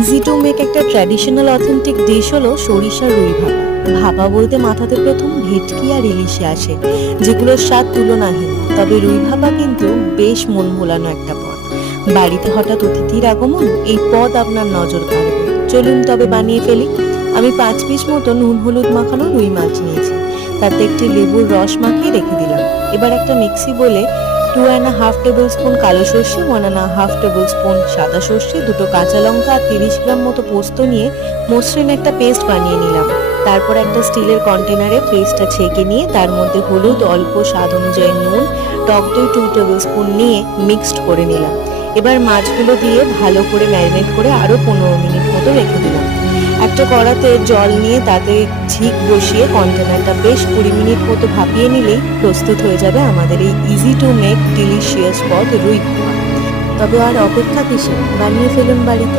Easy to make একটা traditional authentic dish হলো সরিষার রুই ভাপা। ভাপা বলতে মাথাতে প্রথম ভেটকি আর ইলিশে আসে, যেগুলোর স্বাদ তুলনাহীন। তবে রুই ভাপা কিন্তু বেশ মন ভোলানো একটা পদ। বাড়িতে হঠাৎ অতিথির আগমন, এই পদ আপনার নজর কাড়বে। চলুন তবে বানিয়ে ফেলি। আমি 5 পিস মতো নুন হলুদ মাখানো রুই মাছ নিয়েছি, তাতে একটি লেবুর রস মাখিয়ে রেখে দিলাম। এবার একটা মিক্সি বলে 2.5 টেবিল স্পুন কালো সর্ষে, 1.5 টেবিল স্পুন সাদা সর্ষে, দুটো কাঁচা লঙ্কা আর 30 গ্রাম মতো পোস্ত নিয়ে মসৃণ একটা পেস্ট বানিয়ে নিলাম। তারপর একটা স্টিলের কন্টেনারে পেস্টটা ছেঁকে নিয়ে তার মধ্যে হলুদ, অল্প স্বাদ অনুযায়ী নুন, টক দই 2 টেবিল স্পুন নিয়ে মিক্সড করে নিলাম। এবার মাছগুলো দিয়ে ভালো করে ম্যারিনেট করে আরো 15 মিনিট মতো রেখে দিলাম। একটা কড়াতে জল নিয়ে তাতে ঝিক বসিয়ে কন্টেনারটা বেশ 20 মিনিট মতো ভাপিয়ে নিলেই প্রস্তুত হয়ে যাবে আমাদের এই ইজি টু মেক ডিলিশিয়াস পদ রুই ভাপা। তবে আর অপেক্ষা কিসের, বানিয়ে ফেলুন বাড়িতে।